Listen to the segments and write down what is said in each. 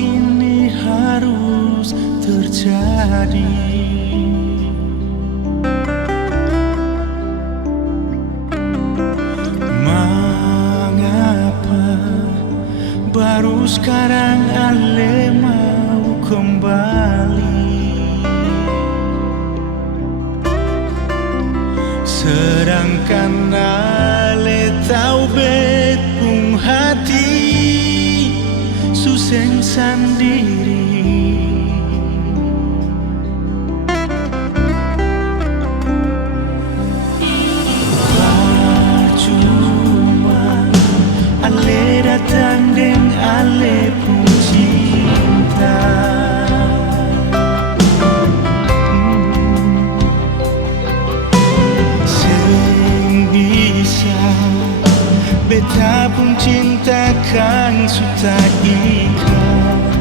ini harus terjadi. Mengapa baru sekarang Ale mau kembali, sedangkan Ale tahu betung hati suseng sendiri. Percuma Ale datang deng Ale pun cinta. Sing bisa beta pun cintakan suta ikhlas.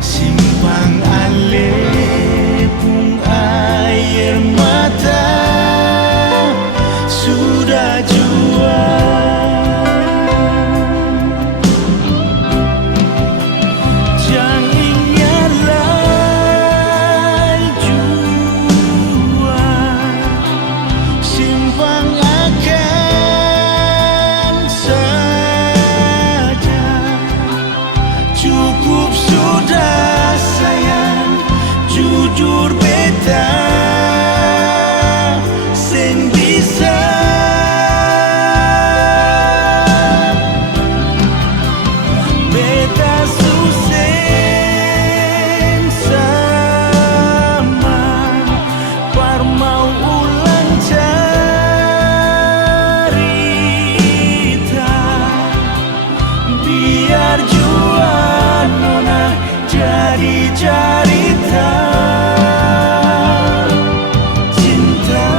Simpang Ale pun air mata sudah jua. Jangan ingatlah jua, simpang akan saja. Cukup sudah sayang, jujur beta sing bisa. Beta suseng sama par mau ulang cerita, biar jua nona jadi cerita cinta.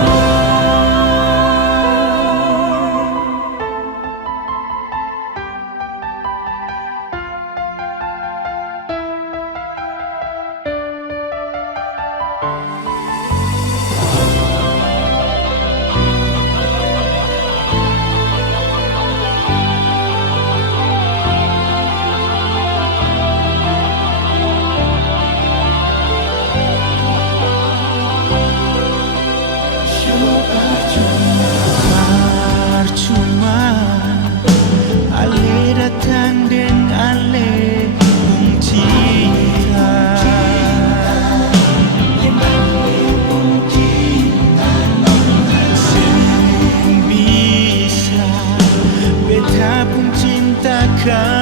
Percuma Ale datang deng Ale pun cinta. Sing bisa beta pun cintakan